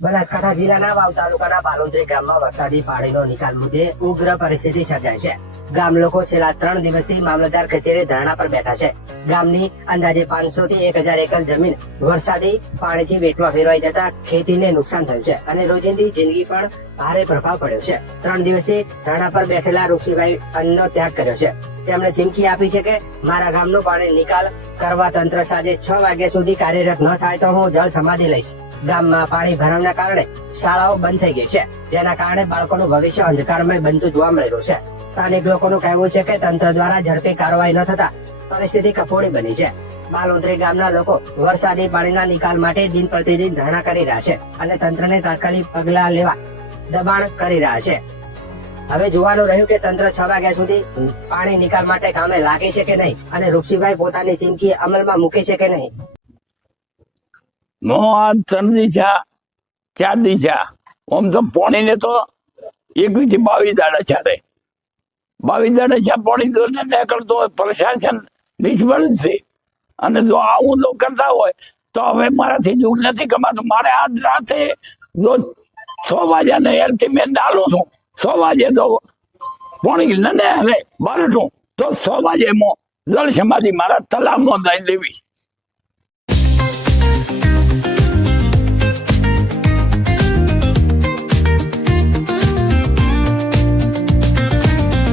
બનાસકાંઠા જિલ્લાના વાવ તાલુકાના બાલોદરી ગામમાં વરસાદી પાણીનો નિકાલ મુદ્દે ઉગ્ર પરિસ્થિતિ સર્જાઈ છે. ગામ લોકો છેલ્લા ત્રણ દિવસથી મામલતદાર કચેરી ધરણા પર બેઠા છે. ગામની અંદાજે પાંચસો થી એક હજાર એકર જમીન વરસાદી પાણીથી વેટમાં ફેરવાઈ જતા ખેતીને નુકસાન થયું છે અને રોજિંદી જિંદગી પર ભારે પ્રભાવ પડ્યો છે. ત્રણ દિવસથી ધરણા પર બેઠેલા રૂપસિંહભાઈ અન્નનો ત્યાગ કર્યો છે. તેમણે ચીમકી આપી છે કે, મારા ગામનું પાણી નિકાલ કરવા તંત્ર સાંજે છ વાગ્યા સુધી કાર્યરત ન થાય તો હું જળ સમાધિ લઈશ. ગામમાં પાણી ભરણના કારણે શાળાઓ બંધ થઈ ગઈ છે. જેના કારણે બાળકોનું ભવિષ્ય અંધકારમય બનતું જોવા મળી રહ્યું છે. સ્થાનિક લોકોનું કહેવું છે કે, તંત્ર દ્વારા ઝડપી કાર્યવાહી ન થતા પરિસ્થિતિ કફોડી બની છે. બાલોદરી ગામના લોકો વરસાદી પાણીના નિકાલ માટે દિન પ્રતિદિન ધરણા કરી રહ્યા છે અને તંત્રને તાત્કાલિક પગલા લેવા દબાણ કરી રહ્યા છે. હવે જોવાનું રહ્યું કે તંત્ર છ વાગ્યા સુધી પાણી નિકાલ માટે કામે લાગે છે કે નહીં અને રૂપસીભાઈ પોતાની ચીમકી અમલમાં મૂકે છે કે નહીં? હું ત્રણ દિશા ચાર દિશા આમ તો પોણીને તો એકવી થી બાવીસ દાડા ચાલે. બાવીસ દાડા ચા પોણી તો ને નીકળતો હોય, પ્રશાસન નિષ્ફળ છે. અને જો આવું જો કરતા હોય, તો હવે મારાથી દુઃખ નથી કમાતું. મારે આજ રાતે જો છ વાગ્યા ને એલ્ટિમેટ ડાલું છું. સો વાજે તો પોણી નને હવે બારઠું. તો સો વાજે મો જળ સમાધિ મારા તલામો દઈ દેવી